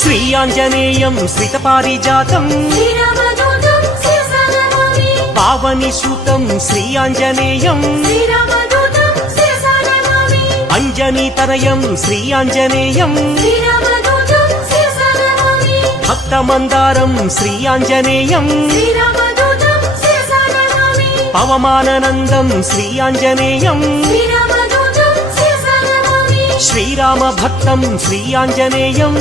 శ్రీ ఆంజనేయం శ్రితపారిజాతం పావని సూతం శ్రీ ఆంజనేయం అంజనీతనయం శ్రీ ఆంజనేయం భక్తమందారం శ్రీ ఆంజనేయం పవమాననందం శ్రీ ఆంజనేయం శ్రీరామ భక్తం శ్రీ ఆంజనేయం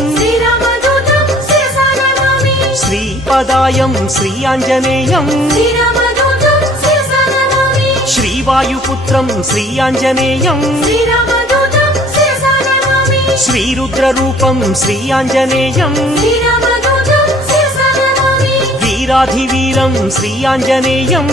శ్రీపదాయం శ్రీ ఆంజనేయం శ్రీవాయుపుత్రం శ్రీ ఆంజనేయం శ్రీరుద్రరూపం శ్రీ ఆంజనేయం వీరాధివీరం శ్రీ ఆంజనేయం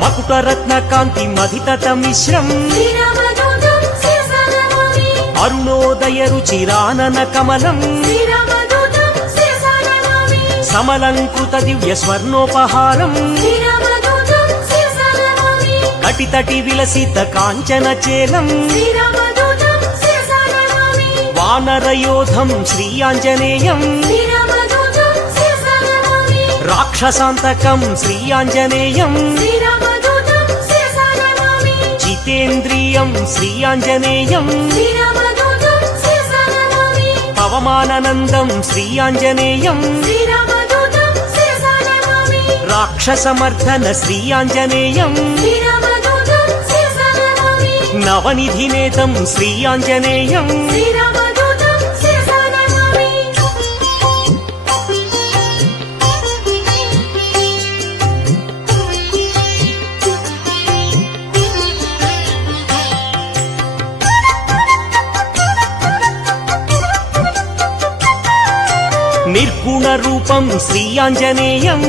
మకుటరత్నకాంతి మధితత మిశ్రం అరుణోదయ రుచిరానన కమలం సమలంకృత దివ్య స్వర్ణోపహారం కటితటి విలసిత కాంచన చేలం వానరయోధం శ్రీ ఆంజనేయం రాక్షసాంతకం శ్రీ ఆంజనేయం జితేంద్రియం శ్రీ ఆంజనేయం పవమాననందం శ్రీ ఆంజనేయం రాక్షసమర్దన శ్రీ ఆంజనేయం నవనిధినేతం శ్రీ ఆంజనేయం నిర్గుణ రూపం శ్రీ ఆంజనేయం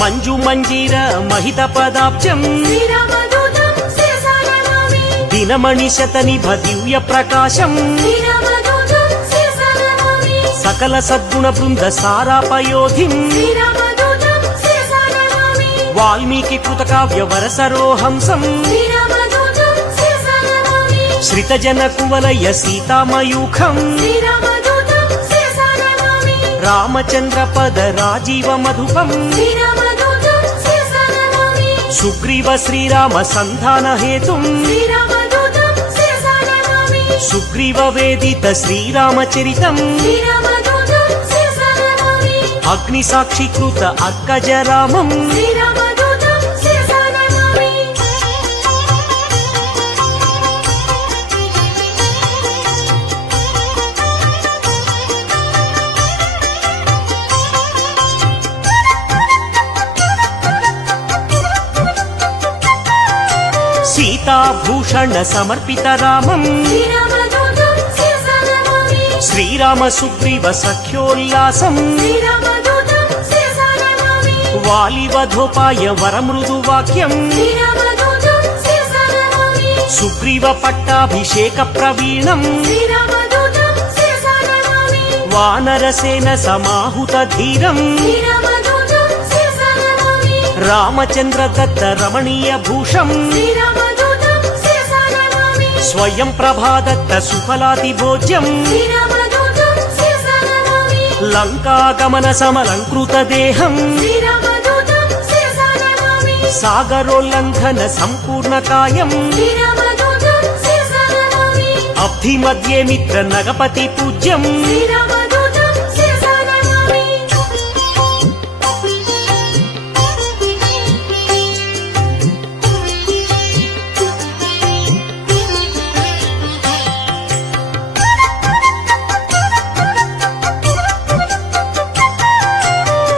మంజు మంజీర మహిత పదాబ్జం దినమణి శతనిభ దివ్య ప్రకాశం సకల సద్గుణ బృంద సారాపయోధిం వాల్మీకి కృత కావ్య వరసరోహంసం శ్రితజన కువలయ సీతామయూఖం రామచంద్ర పద రాజీవ మధుపం సుగ్రీవ శ్రీరామ సంధాన హేతుం సుగ్రీవ వేదిత శ్రీరామచరితం అగ్ని సాక్షికృత అక్కజరామం సీతాభూషణ సమర్పిత రామం శ్రీరామ సుగ్రీవ సఖ్యోల్లాసం వాలివధోపాయ వరమృదు వాక్యం సుగ్రీవ పట్టాభిషేక ప్రవీణం వానరసేన సమాహుత ధీరం రామచంద్ర దత్త రమణీయ భూషం స్వయం ప్రభాదత్త సుఫలాతి భోజ్యం లంకాగమన సమలంకృత దేహం సాగరోల్లంఘన సంపూర్ణ కాయం అబ్ధి మధ్యే మిత్ర నగపతి పూజ్యం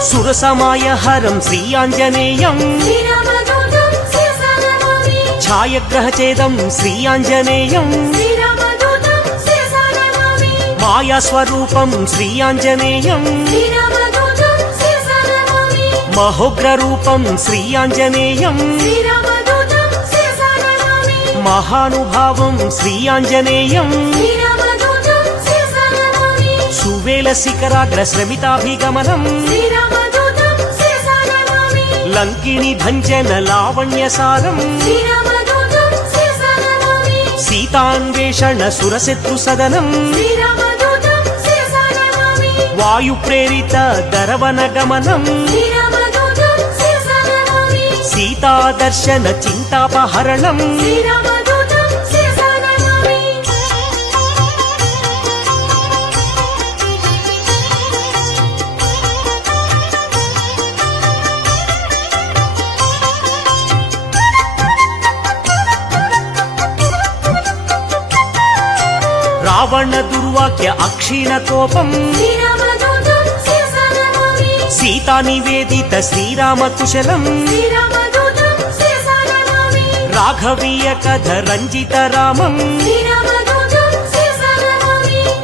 సురసమాయ హరం శ్రీ ఆంజనేయం ఛాయగ్రహచేదం శ్రీ ఆంజనేయం మాయాస్వరూపం శ్రీ ఆంజనేయం మహోగ్రరూపం శ్రీ ఆంజనేయం మహానుభావం శ్రీ ఆంజనేయం సువేల శిఖరాగ్ర శ్రమితాభిగమనం లంకిని భంజన లావణ్యసారం సీతాన్వేషణ సురశత్రు సదనం వాయు ప్రేరిత దరవన గమనం సీతాదర్శన చింతాపహరణం రావణ దుర్వాక్య అక్షీణ కోపం సీతా నివేదిత శ్రీరామ కుశలం రాఘవీయ కథ రంజిత రామం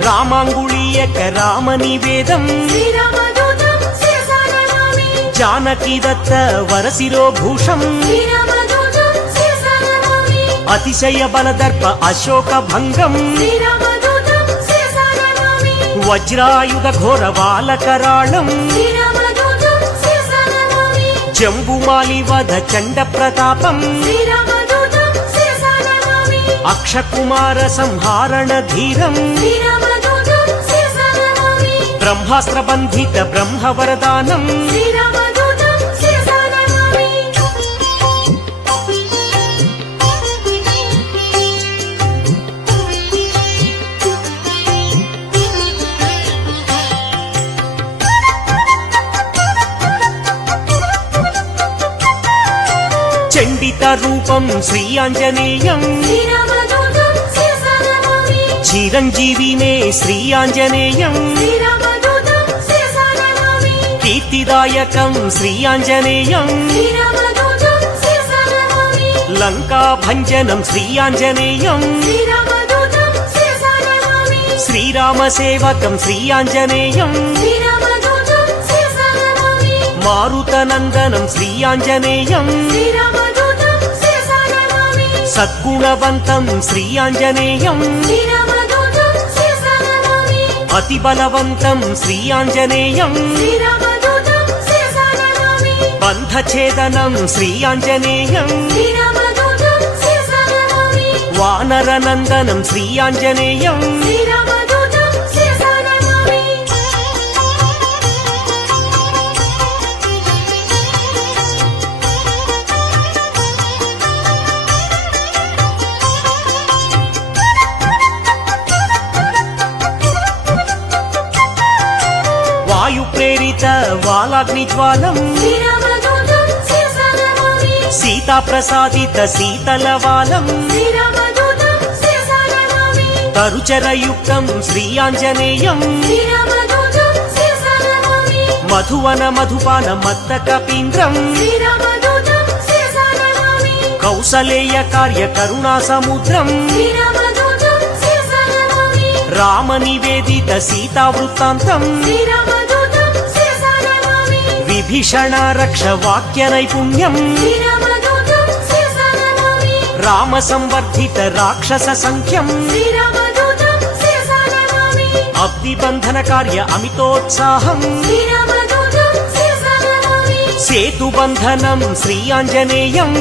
రామాంగుళీయక రామ నివేదం జానకీ దత్త వరసిరో భూషం అతిశయ బలదర్ప అశోక భంగం వజ్రాయుధ ఘోర బాలకరాళం జంబుమాలి వధ చండ ప్రతాపం అక్షకుమార సంహారణ ధీరం బ్రహ్మాస్త్ర బంధిత బ్రహ్మ వరదానం చండిత రూపం శ్రీ ఆంజనేయం చిరంజీవినే శ్రీ ఆంజనేయం కీర్తిదాయకం శ్రీ ఆంజనేయం లంకా భంజనం శ్రీ ఆంజనేయం శ్రీరామ సేవకం శ్రీ ఆంజనేయం మారుతనందనం శ్రీ ఆంజనేయం సద్గుణవంతం శ్రీ ఆంజనేయం అతి బలవంతం శ్రీ ఆంజనేయం బంధఛేదనం శ్రీ ఆంజనేయం వానరనందనం శ్రీ ఆంజనేయం వాయు ప్రేరిత వాలాగ్ని జ్వాలం సీతా ప్రసాదిత శీతలవాలం తరుచరయుక్తం శ్రీ ఆంజనేయం మధువన మధుపాన మత్త కపీంద్రం కౌసలేయ కార్య కరుణా సముద్రం రామ నివేదిత సీతా వృత్తాంతం విభీషణ రక్ష వాక్య నైపుణ్యం రామ సంవర్ధిత రాక్షస సంఖ్యం అబ్ది బంధన కార్య అమితోత్సాహం సేతు బంధనం శ్రీ ఆంజనేయం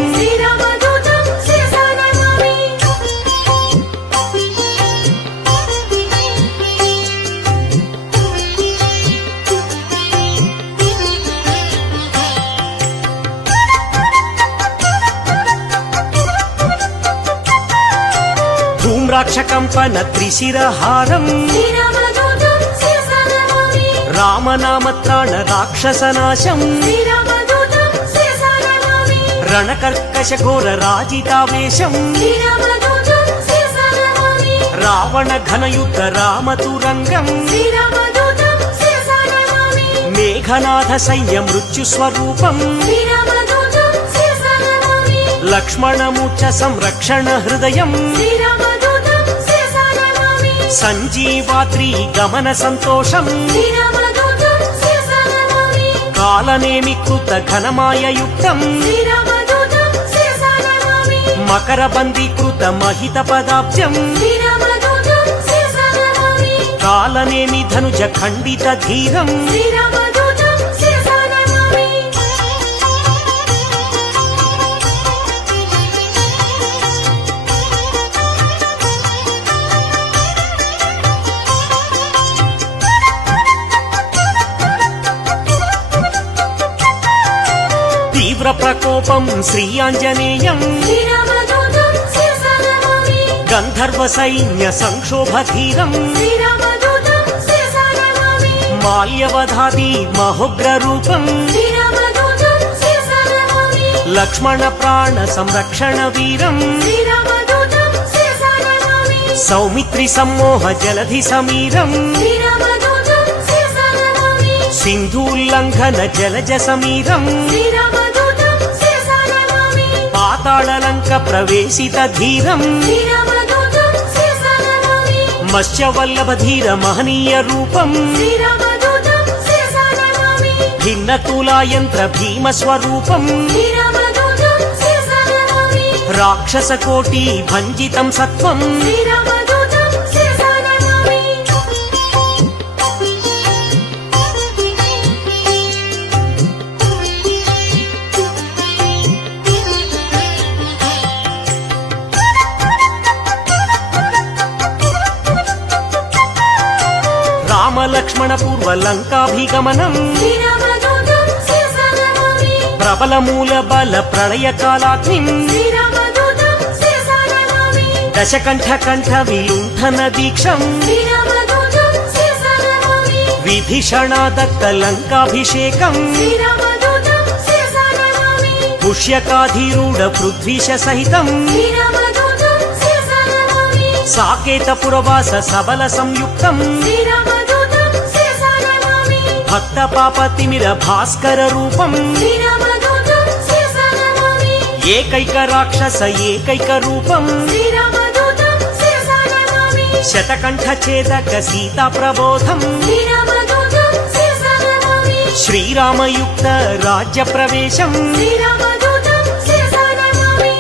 ధూమ్రాక్షకంపన త్రిశిరహారం రామనామత్రాణ రాక్షసనాశం రణకర్కశ ఘోర రాజితావేశం రావణ ఘనయుద్ధ రామతురంగం మేఘనాథ సైన్య మృత్యు స్వరూపం లక్ష్మణమూర్ఛ సంరక్షణ హృదయం సంజీవాద్రి గమన సంతోషం కాలనేమి కృత ఘనమాయ యుక్తం మకర బందీకృత మహిత పదాబ్జం శ్రీరామదూతం శిరసా నమామి కాలనేమి ధనుజ ఖండిత ధీరం శ్రీరామదూతం శిరసా నమామి తీవ్ర ప్రకోపం శ్రీ ఆంజనేయం శ్రీరామదూతం శిరసా నమామి గంధర్వ సైన్య సంక్షోభ ధీరం శ్రీరామదూతం శిరసా నమామి మాల్యవధాది మహోగ్ర రూపం శ్రీరామదూతం శిరసా నమామి లక్ష్మణ ప్రాణ సంరక్షణ వీరం శ్రీరామదూతం శిరసా నమామి సౌమిత్రి సమ్మోహ జలధి సమీరం శ్రీరామదూతం శిరసా నమామి సింధూల్లంఘన జలజ సమీరం శ్రీరామదూతం శిరసా నమామి పాతాళలంక ప్రవేశిత ధీరం శ్రీరామదూతం శిరసా నమామి మత్స్యవల్లభ ధీర మహనీయ రూపం శ్రీరామదూతం శిరసా నమామి భిన్న తులాయంత్ర భీమ స్వరూపం శ్రీరామదూతం శిరసా నమామి రాక్షస కోటి భంజితం సత్వం శ్రీరామదూతం శిరసా నమామి రామలక్ష్మణ పూర్వ లంకాభిగమనం శ్రీరామదూతం శిరసా నమామి ప్రబల మూల బల ప్రళయ కాలాగ్నిం శ్రీరామదూతం శిరసా నమామి దశకంఠ కంఠ విలుంఠన దీక్షం శ్రీరామదూతం శిరసా నమామి విభీషణాదత్త లంకాభిషేకం శ్రీరామదూతం శిరసా నమామి పుష్యకాధీరూఢ పృథ్వీశ సహితం శ్రీరామదూతం శిరసా నమామి సాకేత పురవాస సబల సంయుక్తం శ్రీరామదూతం శిరసా నమామి భక్త పాపతిమిర భాస్కర రూపం శ్రీరామదూతం శిరసా నమామి ఏకైక రాక్షస ఏకైక రూపం శ్రీరామదూతం శిరసా నమామి శతకంఠ ఛేదక సీతా ప్రబోధం శ్రీరామదూతం శిరసా నమామి శ్రీరామయుక్త రాజ్య ప్రవేశం శ్రీరామదూతం శిరసా నమామి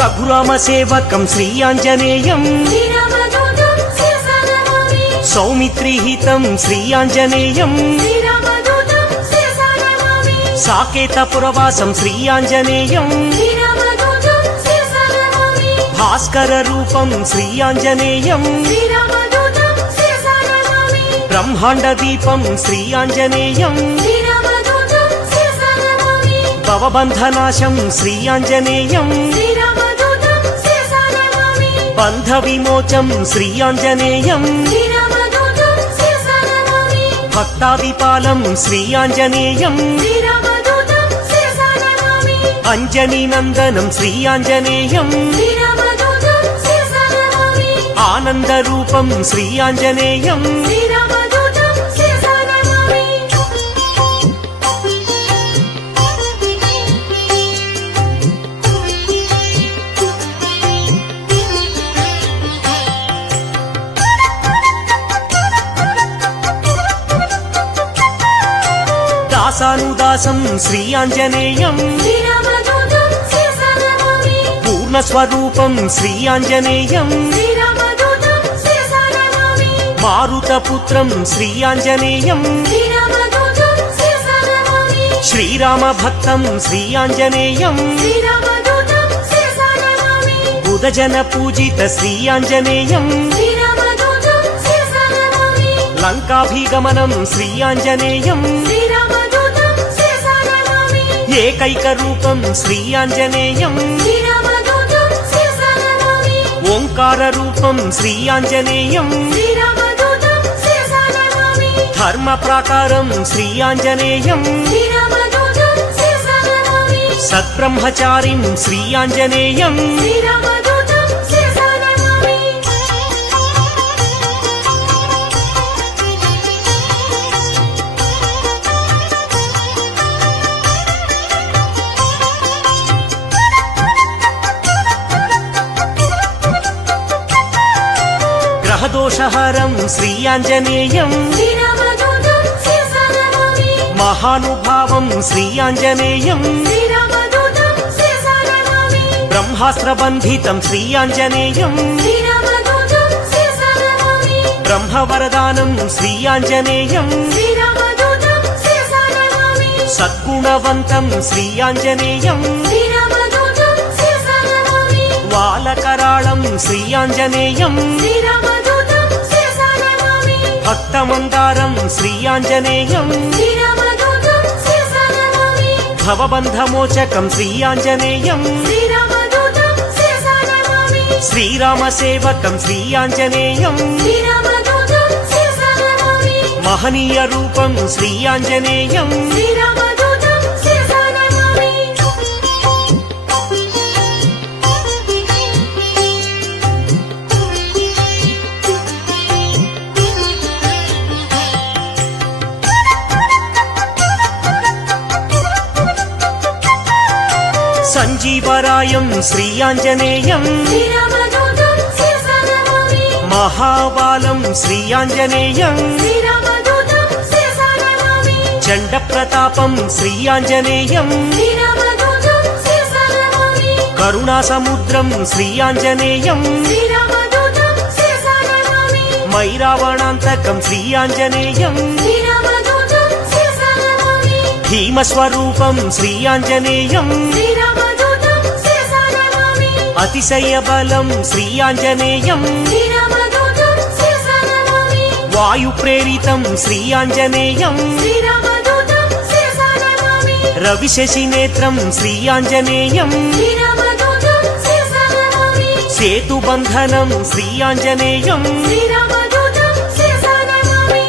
రఘురామ సేవకం శ్రీ ఆంజనేయం శ్రీరామదూతం శిరసా నమామి సౌమిత్రిహితం శ్రీ ఆంజనేయం శ్రీరామదూతం శిరసా నమామి సాకేత పురవాసం శ్రీ ఆంజనేయం శ్రీరామదూతం శిరసా నమామి భాస్కర రూపం శ్రీ ఆంజనేయం శ్రీరామదూతం శిరసా నమామి బ్రహ్మాండ దీపం శ్రీ ఆంజనేయం శ్రీరామదూతం శిరసా నమామి భవబంధనాశం శ్రీ ఆంజనేయం శ్రీరామదూతం శిరసా నమామి బంధ విమోచం శ్రీ ఆంజనేయం శ్రీరామదూతం శిరసా నమామి భక్తాదిపాలం శ్రీ ఆంజనేయం శ్రీరామదూతం శిరసా నమామి అంజనీ నందనం శ్రీ ఆంజనేయం శ్రీరామదూతం శిరసా నమామి ఆనంద రూపం శ్రీ ఆంజనేయం శ్రీరామదూతం శిరసా నమామి దాసానుదాసం శ్రీ ఆంజనేయం శ్రీరామదూతం శిరసా నమామి పూర్ణస్వరూపం శ్రీ ఆంజనేయం శ్రీరామదూతం శిరసా నమామి మారుతపుత్రం శ్రీ ఆంజనేయం శ్రీరామదూతం శిరసా నమామి శ్రీరామ భక్తం శ్రీ ఆంజనేయం శ్రీరామదూతం శిరసా నమామి బుధజన పూజిత శ్రీ ఆంజనేయం శ్రీరామదూతం శిరసా నమామి లంకాభిగమనం శ్రీ ఆంజనేయం శ్రీరామదూతం శిరసా నమామి ఏకైక రూపం శ్రీ ఆంజనేయం శ్రీరామదూతం శిరసా నమామి ఓంకార రూపం శ్రీ ఆంజనేయం శ్రీరామదూతం శిరసా నమామి ధర్మ ప్రాకారం శ్రీ ఆంజనేయం శ్రీరామదూతం శిరసా నమామి సద్బ్రహ్మచారిం శ్రీ ఆంజనేయం శ్రీరామదూతం శిరసా నమామి సర్వదోషహరం శ్రీ ఆంజనేయం శ్రీరామదూతం శిరసా నమామి మహానుభావం శ్రీ ఆంజనేయం శ్రీరామదూతం శిరసా నమామి బ్రహ్మాస్త్రబంధితం శ్రీ ఆంజనేయం శ్రీరామదూతం శిరసా నమామి బ్రహ్మవరదానం శ్రీ ఆంజనేయం శ్రీరామదూతం శిరసా నమామి సద్గుణవంతం శ్రీ ఆంజనేయం శ్రీరామదూతం శిరసా నమామి వాలకరాళం శ్రీ ఆంజనేయం శ్రీరామదూతం శిరసా నమామి భక్తమందారం శ్రీ ఆంజనేయం శ్రీరామదూతం శిరసా నమామి భవబంధమోచకం శ్రీ ఆంజనేయం శ్రీరామదూతం శిరసా నమామి శ్రీరామసేవకం శ్రీ ఆంజనేయం శ్రీరామదూతం శిరసా నమామి మహనీయ రూపం శ్రీ ఆంజనేయం శ్రీరామదూతం శిరసా నమామి సంజీవరాయం శ్రీ ఆంజనేయం శ్రీరామదూతం శిరసా నమామి మహాబాలం శ్రీ ఆంజనేయం శ్రీరామదూతం శిరసా నమామి చండ ప్రతాపం శ్రీ ఆంజనేయం శ్రీరామదూతం శిరసా నమామి కరుణా సముద్రం శ్రీ ఆంజనేయం శ్రీరామదూతం శిరసా నమామి మైరావణాంతకం శ్రీ ఆంజనేయం శ్రీరామదూతం శిరసా నమామి భీమస్వరూపం శ్రీ ఆంజనేయం శ్రీరామదూతం శిరసా నమామి అతిశయ బలం శ్రీ ఆంజనేయం శ్రీరామదూతం శిరసా నమామి వాయు ప్రేరితం శ్రీ ఆంజనేయం శ్రీరామదూతం శిరసా నమామి రవిశశి నేత్రం శ్రీ ఆంజనేయం శ్రీరామదూతం శిరసా నమామి సేతుబంధనం శ్రీ ఆంజనేయం శ్రీరామదూతం శిరసా నమామి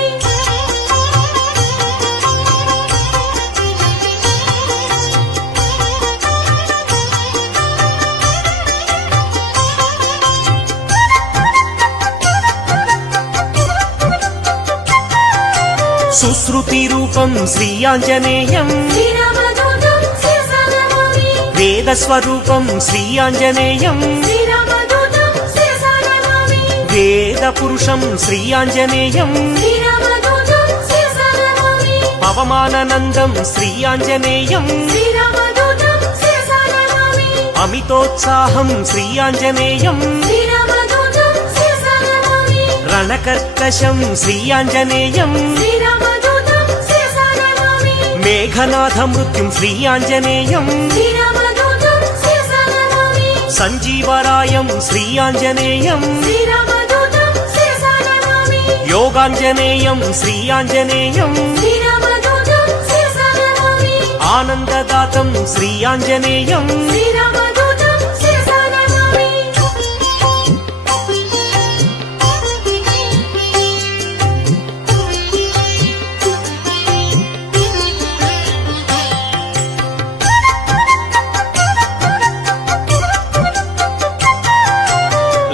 సుశ్రుతి రూపం శ్రీ ఆంజనేయం శ్రీరామదూతం శిరసా నమామి వేదస్వరూపం శ్రీ ఆంజనేయం శ్రీరామదూతం శిరసా నమామి వేద పురుషం శ్రీ ఆంజనేయం శ్రీరామదూతం శిరసా నమామి పవమానందం శ్రీ ఆంజనేయం శ్రీరామదూతం శిరసా నమామి అమితోత్సాహం శ్రీ ఆంజనేయం శ్రీరామదూతం శిరసా నమామి రణకర్కశం శ్రీ ఆంజనేయం శ్రీరామదూతం శిరసా నమామి మేఘనాథ మృత్యుం శ్రీ ఆంజనేయం శ్రీరామదూతం శిరసా నమామి సంజీవరాయం శ్రీ ఆంజనేయం శ్రీరామదూతం శిరసా నమామి యోగాంజనేయం శ్రీ ఆంజనేయం శ్రీరామదూతం శిరసా నమామి ఆనందదాతం శ్రీ ఆంజనేయం శ్రీరామదూతం శిరసా నమామి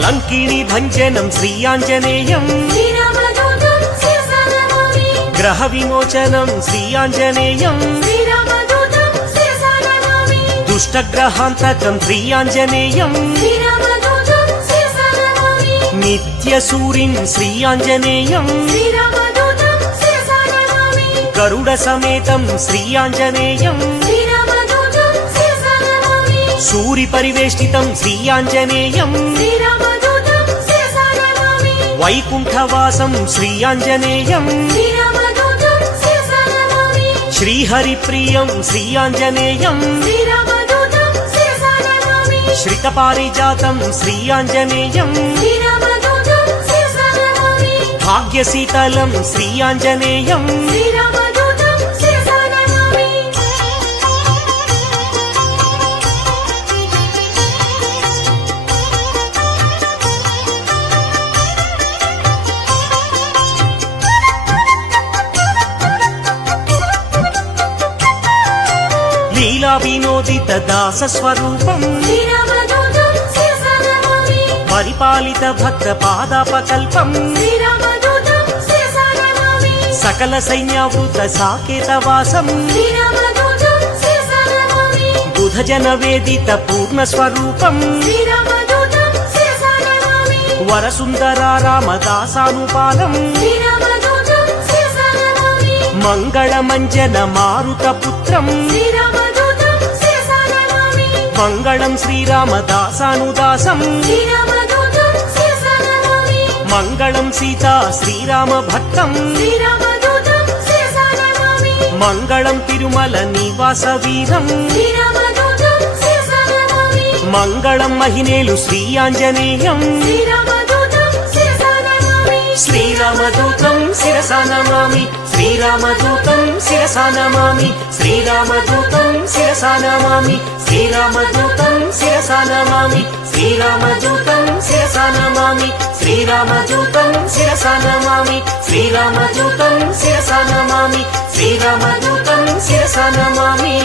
లంకిణి భంజనం శ్రీ ఆంజనేయం శ్రీరామదూతం శిరసా నమామి గ్రహ విమోచనం శ్రీ ఆంజనేయం శ్రీరామదూతం శిరసా నమామి దుష్టగ్రహాంతకం శ్రీ ఆంజనేయం శ్రీరామదూతం శిరసా నమామి నిత్య సూరిం శ్రీ ఆంజనేయం శ్రీరామదూతం శిరసా నమామి గరుడ సమేతం శ్రీ ఆంజనేయం శ్రీరామదూతం శిరసా నమామి సూరి పరివేష్టితం శ్రీ ఆంజనేయం శ్రీరామదూతం శిరసా నమామి వైకుంఠవాసం శ్రీ ఆంజనేయం శ్రీరామదూతం శిరసా నమామి శ్రీహరిప్రియం శ్రీ ఆంజనేయం శ్రీరామదూతం శిరసా నమామి శ్రితపారిజాతం శ్రీ ఆంజనేయం శ్రీరామదూతం శిరసా నమామి భాగ్యశీతలం శ్రీ ఆంజనేయం శ్రీరామదూతం శిరసా నమామి లీలా వినోదిత దాస స్వరూపం శ్రీరామదూతం శిరసా నమామి పరిపాలిత భక్త పాదాపకల్పం శ్రీరామదూతం శిరసా నమామి సకల సైన్యావృత సాకేతవాసం శ్రీరామదూతం శిరసా నమామి బుధజన వేదిత పూర్ణ స్వరూపం శ్రీరామదూతం శిరసా నమామి వరసుందర రామదాసానుపాలం శ్రీరామదూతం శిరసా నమామి మంగళమంజన మారుతపుత్రం శ్రీరామదూతం శిరసా నమామి మంగళం శ్రీరామదాసానుదాసం శ్రీరామదూతం శిరసా నమామి మంగళం సీతా శ్రీరామ భక్తం శ్రీరామదూతం శిరసా నమామి మంగళం తిరుమల నివాస వీరం శ్రీరామదూతం శిరసా నమామి మంగళం మహినేలు శ్రీ ఆంజనేయం శ్రీరామదూతం శిరసా నమామి శ్రీరామదూతం శిరసా నమామి శ్రీరామదూతం శిరసా నమామి శ్రీరామదూతం శిరసా నమామి శ్రీరామదూతం శిరసా నమామి శ్రీరామదూతం శిరసా నమామి శ్రీరామదూతం శిరసా నమామి శ్రీరామదూతం శిరసా నమామి శ్రీరామదూతం శిరసా నమామి